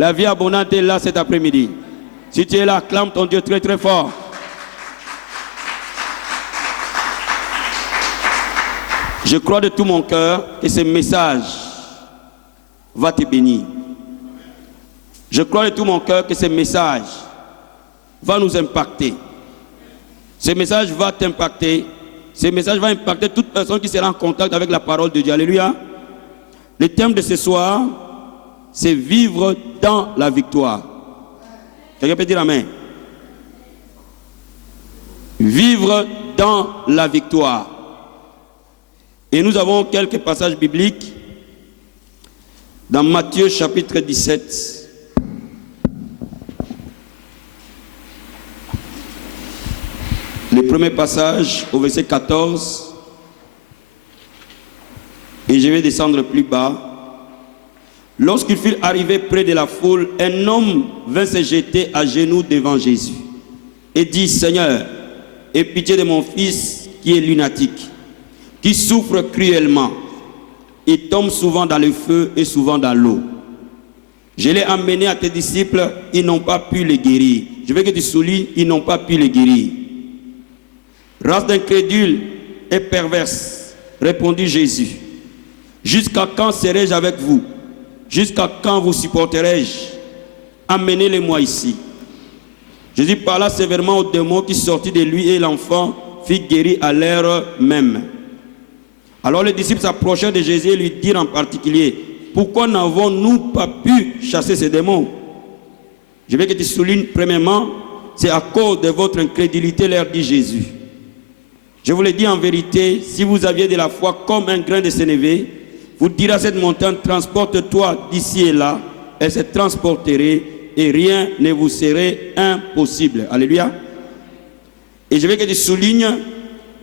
La vie abondante est là cet après-midi. Si tu es là, acclame ton Dieu très très fort. Je crois de tout mon cœur que ce message va te bénir. Je crois de tout mon cœur que ce message va nous impacter. Ce message va t'impacter. Ce message va impacter toute personne qui sera en contact avec la parole de Dieu. Alléluia. Le thème de ce soir, c'est vivre dans la victoire. Quelqu'un peut dire amen. Vivre dans la victoire. Et nous avons quelques passages bibliques dans Matthieu chapitre 17. Le premier passage au verset 14. Et je vais descendre plus bas. Lorsqu'ils furent arrivés près de la foule, un homme vint se jeter à genoux devant Jésus et dit, Seigneur, aie pitié de mon fils qui est lunatique, qui souffre cruellement. Il tombe souvent dans le feu et souvent dans l'eau. Je l'ai amené à tes disciples, ils n'ont pas pu le guérir. Je veux que tu soulignes, ils n'ont pas pu le guérir. Race d'incrédules et perverse, répondit Jésus. Jusqu'à quand serai-je avec vous? Jusqu'à quand vous supporterai-je? Amenez-les-moi ici. Jésus parla sévèrement au démon qui sortit de lui et l'enfant fut guéri à l'heure même. Alors les disciples s'approchèrent de Jésus et lui dirent en particulier, pourquoi n'avons-nous pas pu chasser ces démons? Je veux que tu soulignes premièrement, c'est à cause de votre incrédulité, leur dit Jésus. Je vous le dis en vérité, si vous aviez de la foi comme un grain de sénévé, vous direz à cette montagne, transporte-toi d'ici et là, elle se transporterait et rien ne vous serait impossible. Alléluia. Et je veux que tu soulignes,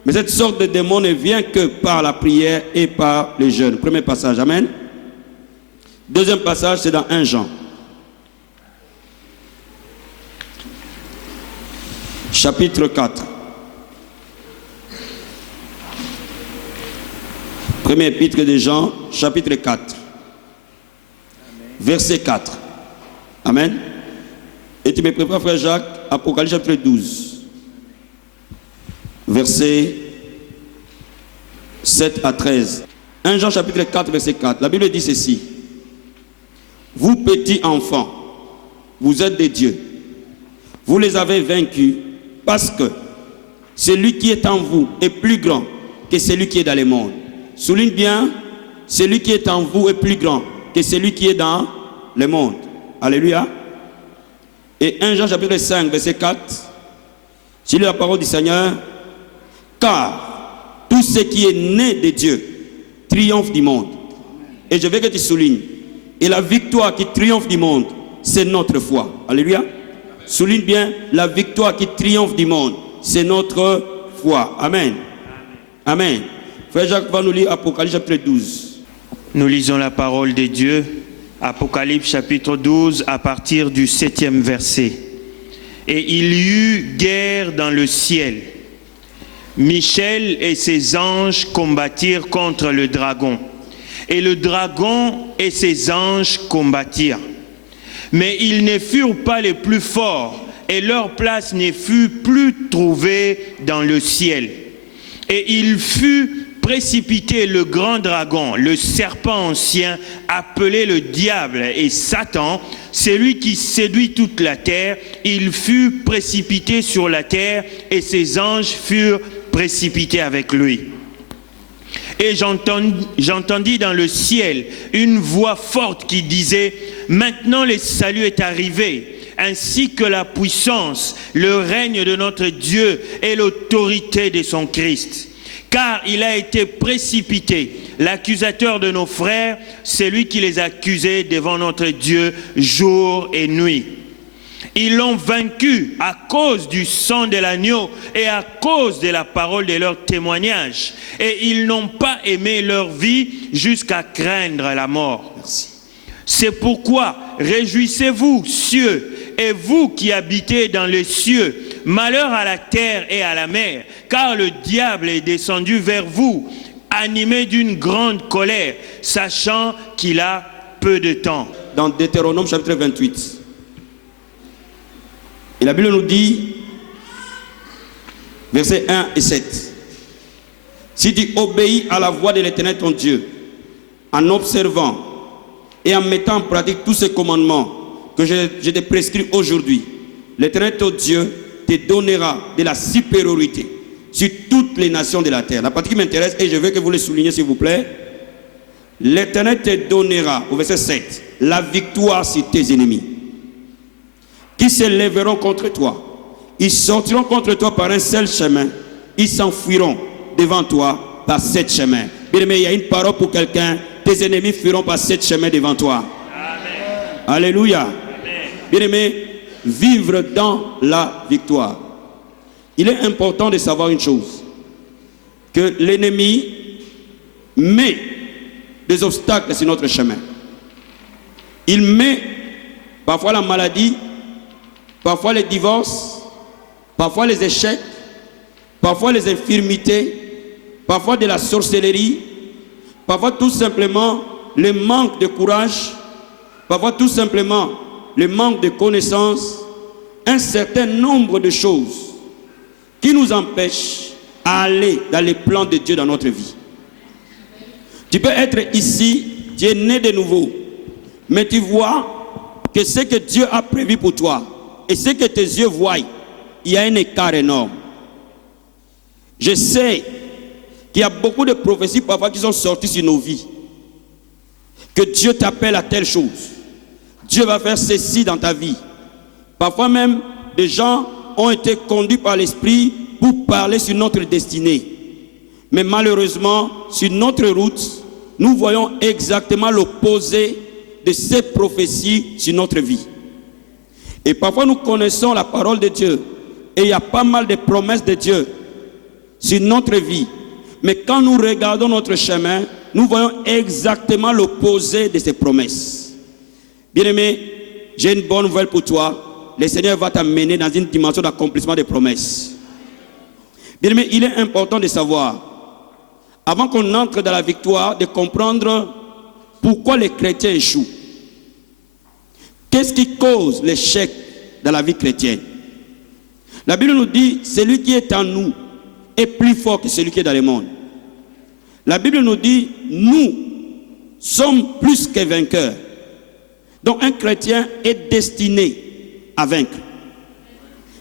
mais cette sorte de démon ne vient que par la prière et par le jeûne. Premier passage, amen. Deuxième passage, c'est dans 1 Jean. Chapitre 4. Premier épître de Jean, chapitre 4. Verset 4. Amen. Et tu me prépares, frère Jacques, Apocalypse chapitre 12. Verset 7 à 13. 1 Jean chapitre 4, verset 4. La Bible dit ceci. Vous petits enfants, vous êtes des dieux. Vous les avez vaincus parce que celui qui est en vous est plus grand que celui qui est dans le monde. Souligne bien, celui qui est en vous est plus grand que celui qui est dans le monde. Alléluia. Et 1 Jean chapitre 5, verset 4, c'est la parole du Seigneur. Car tout ce qui est né de Dieu triomphe du monde. Et je veux que tu soulignes. Et la victoire qui triomphe du monde, c'est notre foi. Alléluia. Souligne bien, la victoire qui triomphe du monde, c'est notre foi. Amen. Amen. Frère Jacques va nous lire Apocalypse chapitre 12. Nous lisons la parole de Dieu. Apocalypse chapitre 12 à partir du 7e verset. Et il y eut guerre dans le ciel. Michel et ses anges combattirent contre le dragon. Et le dragon et ses anges combattirent. Mais ils ne furent pas les plus forts, et leur place ne fut plus trouvée dans le ciel. Et il fut précipité le grand dragon, le serpent ancien, appelé le diable et Satan, celui qui séduit toute la terre. Il fut précipité sur la terre, et ses anges furent précipités avec lui. Et j'entendis dans le ciel une voix forte qui disait, « Maintenant le salut est arrivé, ainsi que la puissance, le règne de notre Dieu et l'autorité de son Christ. Car il a été précipité, l'accusateur de nos frères, celui qui les accusait devant notre Dieu jour et nuit. Ils l'ont vaincu à cause du sang de l'agneau et à cause de la parole de leur témoignage. Et ils n'ont pas aimé leur vie jusqu'à craindre la mort. Merci. C'est pourquoi réjouissez-vous, cieux, et vous qui habitez dans les cieux. Malheur à la terre et à la mer, car le diable est descendu vers vous, animé d'une grande colère, sachant qu'il a peu de temps. Dans Deutéronome chapitre 28. Et la Bible nous dit, versets 1 et 7. Si tu obéis à la voix de l'Éternel ton Dieu, en observant et en mettant en pratique tous ces commandements que je te prescris aujourd'hui, l'Éternel ton Dieu te donnera de la supériorité sur toutes les nations de la terre. La partie qui m'intéresse, et je veux que vous le souligniez s'il vous plaît, l'Éternel te donnera, au verset 7, la victoire sur tes ennemis, qui se lèveront contre toi. Ils sortiront contre toi par un seul chemin, ils s'enfuiront devant toi par 7 chemins. Bien aimé, il y a une parole pour quelqu'un. Tes ennemis fuiront par 7 chemins devant toi. Amen. Alléluia. Amen. Bien aimé, vivre dans la victoire. Il est important de savoir une chose, que l'ennemi met des obstacles sur notre chemin. Il met parfois la maladie, parfois les divorces, parfois les échecs, parfois les infirmités, parfois de la sorcellerie, parfois tout simplement le manque de courage, parfois tout simplement le manque de connaissances, un certain nombre de choses qui nous empêchent d'aller dans les plans de Dieu dans notre vie. Tu peux être ici, tu es né de nouveau, mais tu vois que ce que Dieu a prévu pour toi et ce que tes yeux voient, il y a un écart énorme. Je sais qu'il y a beaucoup de prophéties parfois qui sont sorties sur nos vies. Que Dieu t'appelle à telle chose. Dieu va faire ceci dans ta vie. Parfois même, des gens ont été conduits par l'Esprit pour parler sur notre destinée. Mais malheureusement, sur notre route, nous voyons exactement l'opposé de ces prophéties sur notre vie. Et parfois nous connaissons la parole de Dieu. Et il y a pas mal de promesses de Dieu sur notre vie. Mais quand nous regardons notre chemin, nous voyons exactement l'opposé de ces promesses. Bien-aimé, j'ai une bonne nouvelle pour toi. Le Seigneur va t'amener dans une dimension d'accomplissement des promesses. Bien-aimé, il est important de savoir, avant qu'on entre dans la victoire, de comprendre pourquoi les chrétiens échouent. Qu'est-ce qui cause l'échec dans la vie chrétienne? La Bible nous dit, celui qui est en nous est plus fort que celui qui est dans le monde. La Bible nous dit, nous sommes plus que vainqueurs. Donc un chrétien est destiné à vaincre.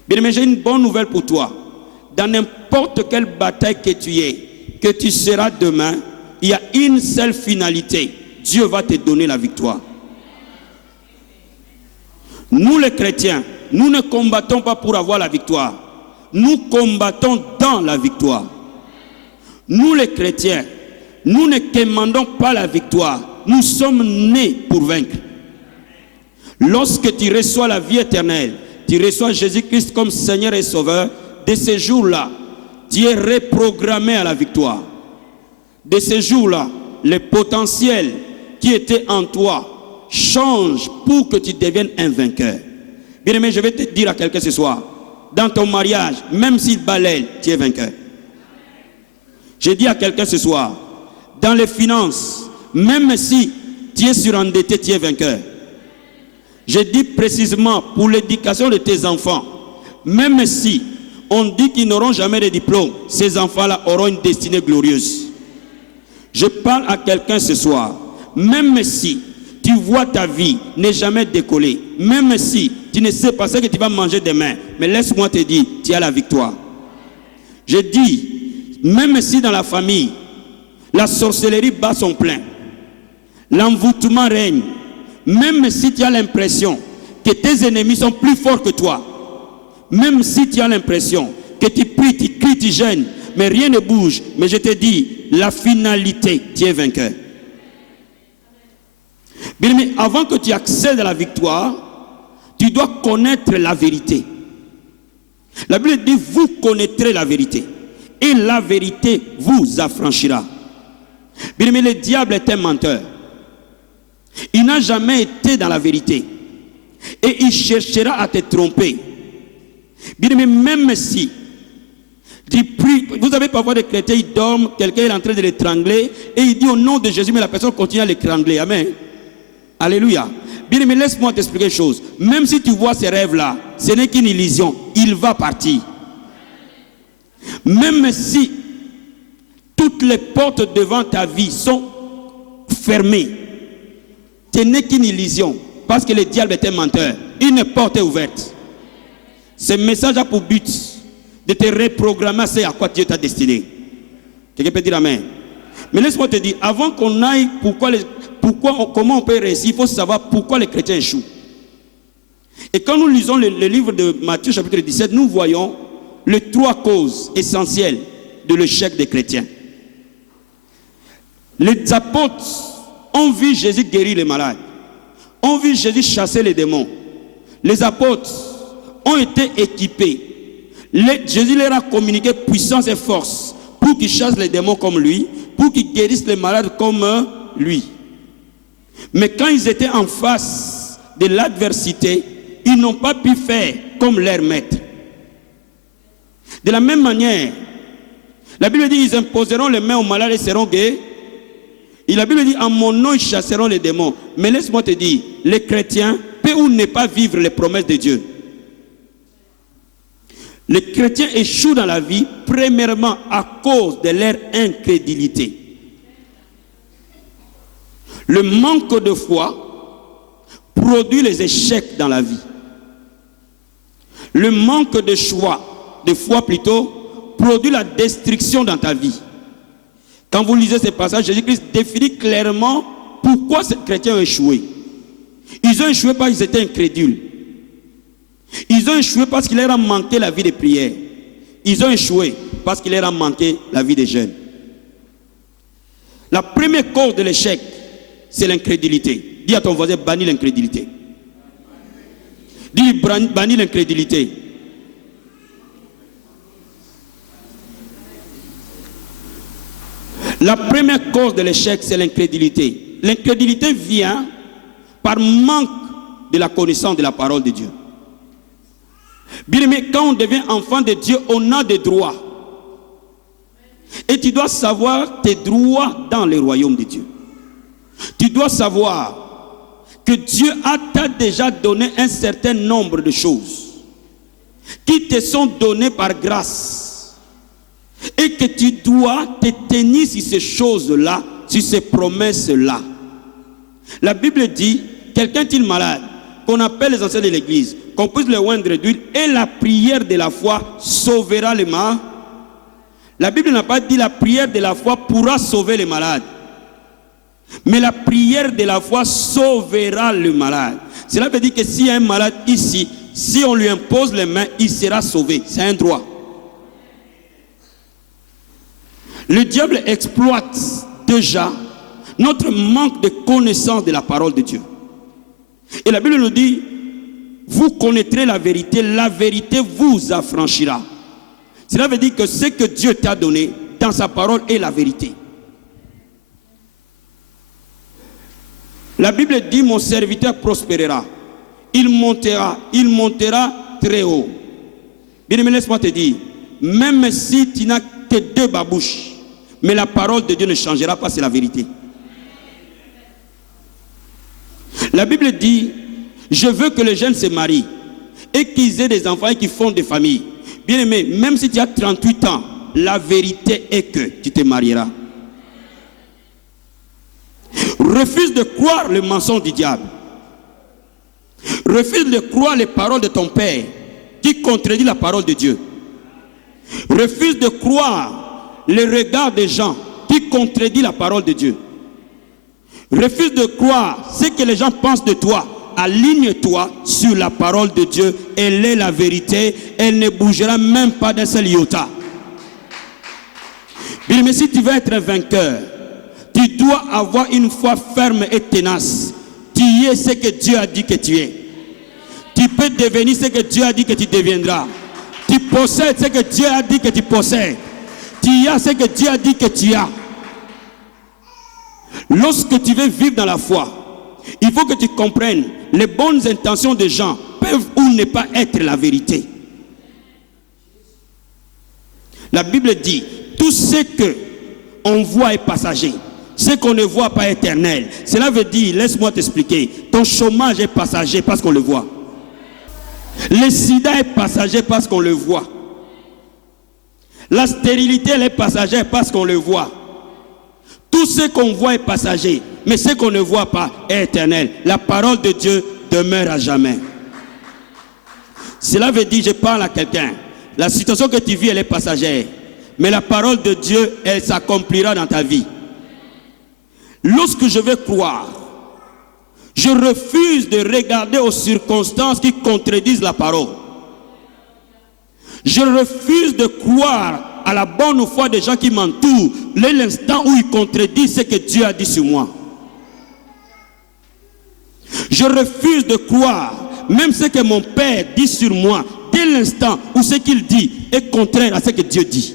Bien aimé, j'ai une bonne nouvelle pour toi. Dans n'importe quelle bataille que tu seras demain, il y a une seule finalité. Dieu va te donner la victoire. Nous les chrétiens, nous ne combattons pas pour avoir la victoire. Nous combattons dans la victoire. Nous les chrétiens, nous ne commandons pas la victoire. Nous sommes nés pour vaincre. Lorsque tu reçois la vie éternelle, tu reçois Jésus-Christ comme Seigneur et Sauveur, de ce jour-là, tu es reprogrammé à la victoire. De ce jour-là, le potentiel qui était en toi change pour que tu deviennes un vainqueur. Bien aimé, je vais te dire à quelqu'un ce soir, dans ton mariage, même s'il balaye, tu es vainqueur. Je dis à quelqu'un ce soir, dans les finances, même si tu es surendetté, tu es vainqueur. Je dis précisément pour l'éducation de tes enfants, même si on dit qu'ils n'auront jamais de diplôme, ces enfants-là auront une destinée glorieuse. Je parle à quelqu'un ce soir, même si tu vois ta vie n'est jamais décollée, même si tu ne sais pas ce que tu vas manger demain, mais laisse-moi te dire, tu as la victoire. Je dis, même si dans la famille, la sorcellerie bat son plein, l'envoûtement règne, même si tu as l'impression que tes ennemis sont plus forts que toi, même si tu as l'impression que tu pries, tu cries, tu gênes, mais rien ne bouge, mais je te dis, la finalité, tu es vainqueur. Bien, mais avant que tu accèdes à la victoire, tu dois connaître la vérité. La Bible dit, vous connaîtrez la vérité, et la vérité vous affranchira. Bien, mais le diable est un menteur. Il n'a jamais été dans la vérité. Et il cherchera à te tromper. Bien aimé, même si tu pries, vous avez parfois des chrétiens, ils dorment, quelqu'un est en train de l'étrangler, et il dit au nom de Jésus, mais la personne continue à l'étrangler. Amen. Alléluia. Bien aimé, laisse-moi t'expliquer une chose. Même si tu vois ces rêves-là, ce n'est qu'une illusion. Il va partir. Même si toutes les portes devant ta vie sont fermées, ce n'est qu'une illusion. Parce que le diable est un menteur. Une porte est ouverte. Ce message a pour but de te reprogrammer à ce à quoi Dieu t'a destiné. Quelqu'un peut dire amen. Mais laisse-moi te dire, avant qu'on aille, comment on peut réussir, il faut savoir pourquoi les chrétiens échouent. Et quand nous lisons le livre de Matthieu chapitre 17, nous voyons les 3 causes essentielles de l'échec des chrétiens. Les apôtres ont vu Jésus guérir les malades, ont vu Jésus chasser les démons. Les apôtres ont été équipés. Jésus leur a communiqué puissance et force pour qu'ils chassent les démons comme lui, pour qu'ils guérissent les malades comme lui. Mais quand ils étaient en face de l'adversité, ils n'ont pas pu faire comme leur maître. De la même manière, la Bible dit, ils imposeront les mains aux malades et seront guéris. Et la Bible dit, en mon nom, ils chasseront les démons. Mais laisse-moi te dire, les chrétiens peuvent ou ne pas vivre les promesses de Dieu. Les chrétiens échouent dans la vie, premièrement à cause de leur incrédulité. Le manque de foi produit les échecs dans la vie. Le manque de foi plutôt, produit la destruction dans ta vie. Quand vous lisez ces passages, Jésus-Christ définit clairement pourquoi ces chrétiens ont échoué. Ils ont échoué parce qu'ils étaient incrédules. Ils ont échoué parce qu'il leur a manqué la vie de prière. Ils ont échoué parce qu'il leur a manqué la vie des jeûnes. La première cause de l'échec, c'est l'incrédulité. Dis à ton voisin, bannis l'incrédulité. Dis, bannis l'incrédulité. La première cause de l'échec, c'est l'incrédulité. L'incrédulité vient par manque de la connaissance de la parole de Dieu. Bien aimé, quand on devient enfant de Dieu, on a des droits. Et tu dois savoir tes droits dans le royaume de Dieu. Tu dois savoir que Dieu t'a déjà donné un certain nombre de choses qui te sont données par grâce. Et que tu dois te tenir sur ces choses-là, sur ces promesses-là. La Bible dit, quelqu'un est-il malade, qu'on appelle les anciens de l'église, qu'on puisse le oindre d'huile, et la prière de la foi sauvera les malades. La Bible n'a pas dit la prière de la foi pourra sauver les malades. Mais la prière de la foi sauvera le malade. Cela veut dire que s'il y a un malade ici, si on lui impose les mains, il sera sauvé. C'est un droit. Le diable exploite déjà notre manque de connaissance de la parole de Dieu. Et la Bible nous dit, vous connaîtrez la vérité vous affranchira. Cela veut dire que ce que Dieu t'a donné dans sa parole est la vérité. La Bible dit, mon serviteur prospérera. Il montera très haut. Bien aimé, laisse-moi te dire, même si tu n'as que 2 babouches, mais la parole de Dieu ne changera pas, c'est la vérité. La Bible dit, je veux que les jeunes se marient et qu'ils aient des enfants et qu'ils fondent des familles. Bien aimé, même si tu as 38 ans, la vérité est que tu te marieras. Refuse de croire le mensonge du diable. Refuse de croire les paroles de ton père qui contredit la parole de Dieu. Refuse de croire les regards des gens qui contredit la parole de Dieu. Refuse de croire ce que les gens pensent de toi. Aligne-toi sur la parole de Dieu. Elle est la vérité. Elle ne bougera même pas d'un seul iota. Mais si tu veux être un vainqueur, tu dois avoir une foi ferme et tenace. Tu es ce que Dieu a dit que tu es. Tu peux devenir ce que Dieu a dit que tu deviendras. Tu possèdes ce que Dieu a dit que tu possèdes. Tu as ce que Dieu a dit que tu as. Lorsque tu veux vivre dans la foi, il faut que tu comprennes les bonnes intentions des gens peuvent ou ne pas être la vérité. La Bible dit, tout ce que on voit est passager. Ce qu'on ne voit pas éternel. Cela veut dire, laisse-moi t'expliquer, ton chômage est passager parce qu'on le voit. Le sida est passager parce qu'on le voit. La stérilité, elle est passagère parce qu'on le voit. Tout ce qu'on voit est passager, mais ce qu'on ne voit pas est éternel. La parole de Dieu demeure à jamais. Cela veut dire, je parle à quelqu'un, la situation que tu vis, elle est passagère, mais la parole de Dieu, elle s'accomplira dans ta vie. Lorsque je vais croire, je refuse de regarder aux circonstances qui contredisent la parole. Je refuse de croire à la bonne foi des gens qui m'entourent, l'instant où ils contredisent ce que Dieu a dit sur moi. Je refuse de croire, même ce que mon père dit sur moi, dès l'instant où ce qu'il dit est contraire à ce que Dieu dit.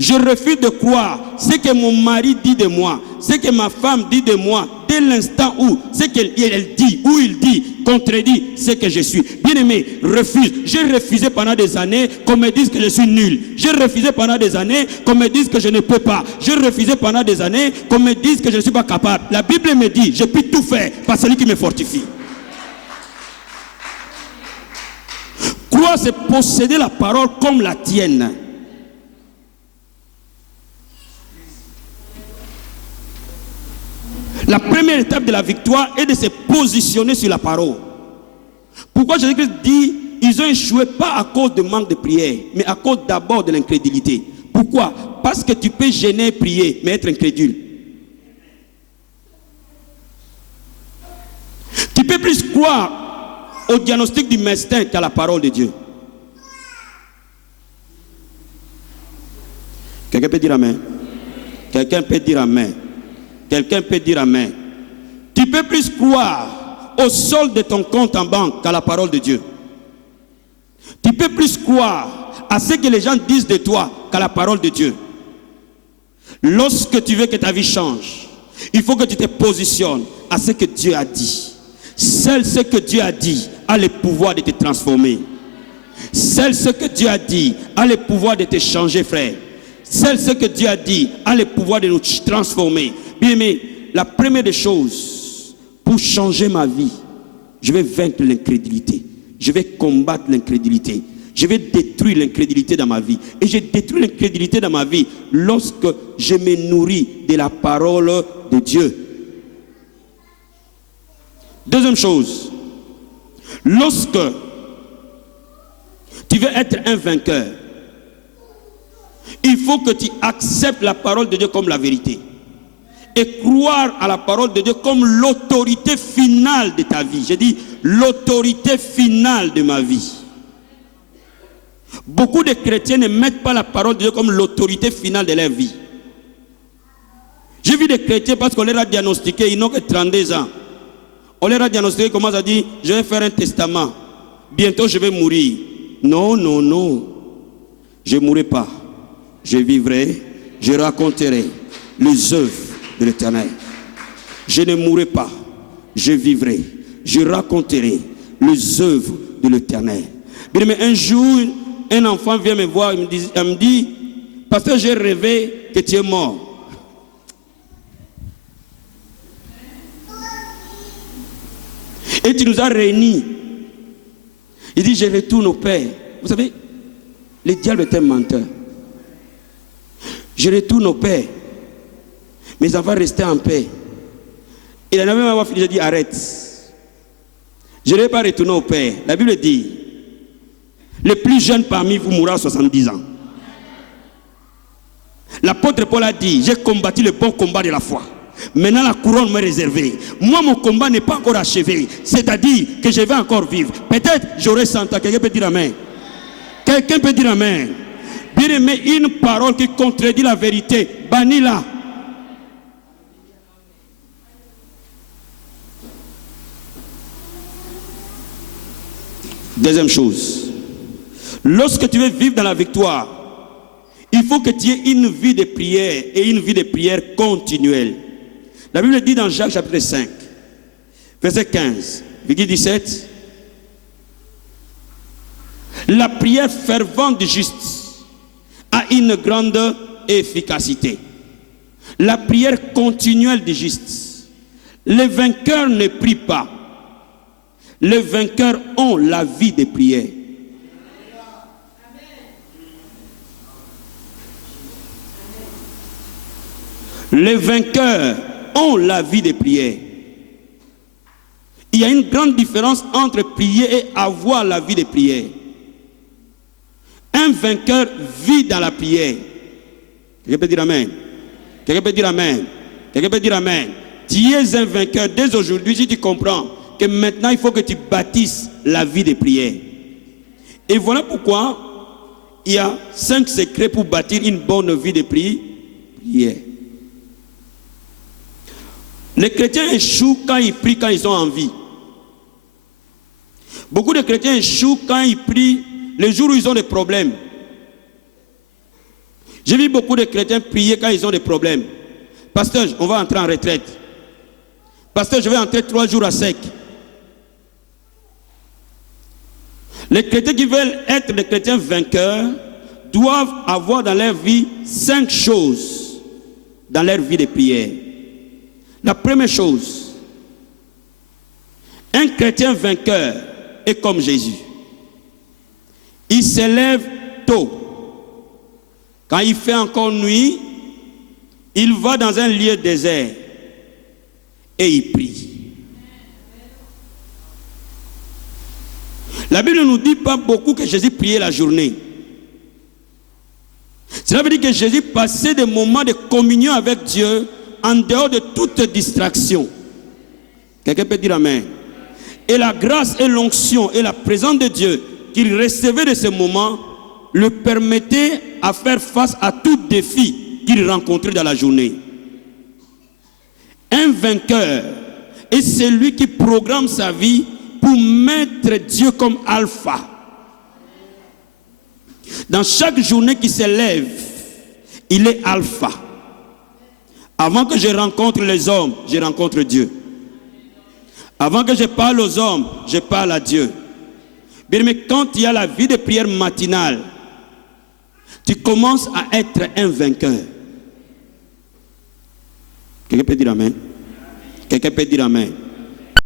Je refuse de croire ce que mon mari dit de moi, ce que ma femme dit de moi, dès l'instant où ce qu'elle dit, où il dit, contredit ce que je suis. Bien-aimé, refuse. J'ai refusé pendant des années qu'on me dise que je suis nul. J'ai refusé pendant des années qu'on me dise que je ne peux pas. J'ai refusé pendant des années qu'on me dise que je ne suis pas capable. La Bible me dit, je peux tout faire par celui qui me fortifie. Croire, c'est posséder la parole comme la tienne. La première étape de la victoire est de se positionner sur la parole. Pourquoi Jésus-Christ dit, ils ont échoué pas à cause de manque de prière, mais à cause d'abord de l'incrédulité. Pourquoi? Parce que tu peux gêner, prier, mais être incrédule. Tu peux plus croire au diagnostic du médecin qu'à la parole de Dieu. Quelqu'un peut dire amen? Quelqu'un peut dire amen? Quelqu'un peut dire amen. Tu peux plus croire au solde de ton compte en banque qu'à la parole de Dieu. Tu peux plus croire à ce que les gens disent de toi qu'à la parole de Dieu. Lorsque tu veux que ta vie change, il faut que tu te positionnes à ce que Dieu a dit. Seul ce que Dieu a dit a le pouvoir de te transformer. Seul ce que Dieu a dit a le pouvoir de te changer, frère. Seul ce que Dieu a dit a le pouvoir de nous transformer. Bien aimé, la première des choses, pour changer ma vie, je vais vaincre l'incrédulité. Je vais combattre l'incrédulité. Je vais détruire l'incrédulité dans ma vie. Et je détruis l'incrédulité dans ma vie lorsque je me nourris de la parole de Dieu. Deuxième chose, lorsque tu veux être un vainqueur, il faut que tu acceptes la parole de Dieu comme la vérité. Et croire à la parole de Dieu comme l'autorité finale de ta vie. J'ai dit l'autorité finale de ma vie. Beaucoup de chrétiens ne mettent pas la parole de Dieu comme l'autorité finale de leur vie. J'ai vu des chrétiens parce qu'on leur a diagnostiqué, ils n'ont que 32 ans. On leur a diagnostiqué, ils commencent à dire, je vais faire un testament. Bientôt je vais mourir. Non, non, non. Je ne mourrai pas. Je vivrai, je raconterai les œuvres de l'Éternel. Je ne mourrai pas, je vivrai, je raconterai les œuvres de l'Éternel. Mais un jour, un enfant vient me voir, il me dit, pasteur, j'ai rêvé que tu es mort. Et tu nous as réunis. Il dit, je retourne au Père. Vous savez, le diable est un menteur. Je retourne au Père. Mes enfants restaient en paix. Il en avait même fini, j'ai dit arrête. Je ne vais pas retourner au Père. La Bible dit, le plus jeune parmi vous mourra à 70 ans. L'apôtre Paul a dit, j'ai combattu le bon combat de la foi. Maintenant la couronne m'est réservée. Moi mon combat n'est pas encore achevé. C'est-à-dire que je vais encore vivre. Peut-être j'aurai 100 ans. Quelqu'un peut dire amen. Quelqu'un peut dire amen. Bien aimé, une parole qui contredit la vérité, bannis-la. Deuxième chose, lorsque tu veux vivre dans la victoire, il faut que tu aies une vie de prière et une vie de prière continuelle. La Bible dit dans Jacques chapitre 5, verset 15, verset 17, la prière fervente du juste a une grande efficacité. la prière continuelle du juste. Les vainqueurs ne prient pas. Les vainqueurs ont la vie de prière. Les vainqueurs ont la vie de prière. Il y a une grande différence entre prier et avoir la vie de prière. Un vainqueur vit dans la prière. Quelqu'un peut dire amen? Quelqu'un peut dire amen? Quelqu'un peut dire amen? Tu es un vainqueur dès aujourd'hui si tu comprends que maintenant il faut que tu bâtisses la vie de prière. Et voilà pourquoi il y a 5 secrets pour bâtir une bonne vie de prière. Les chrétiens échouent quand ils prient, quand ils sont en vie. Beaucoup de chrétiens échouent quand ils prient les jours où ils ont des problèmes. J'ai vu beaucoup de chrétiens prier quand ils ont des problèmes. Pasteur, on va entrer en retraite. Pasteur, je vais entrer 3 jours à sec. Les chrétiens qui veulent être des chrétiens vainqueurs doivent avoir dans leur vie 5 choses dans leur vie de prière. La première chose, un chrétien vainqueur est comme Jésus. Il se lève tôt. Quand il fait encore nuit, il va dans un lieu désert et il prie. La Bible ne nous dit pas beaucoup que Jésus priait la journée. Cela veut dire que Jésus passait des moments de communion avec Dieu en dehors de toute distraction. Quelqu'un peut dire amen. Et la grâce et l'onction et la présence de Dieu qu'il recevait de ce moment le permettaient à faire face à tout défi qu'il rencontrait dans la journée. Un vainqueur est celui qui programme sa vie pour mettre Dieu comme alpha. Dans chaque journée qui se lève, il est alpha. Avant que je rencontre les hommes, je rencontre Dieu. Avant que je parle aux hommes, je parle à Dieu. Bien, mais quand il y a la vie de prière matinale, tu commences à être un vainqueur. Quelqu'un peut dire amen? Quelqu'un peut dire amen?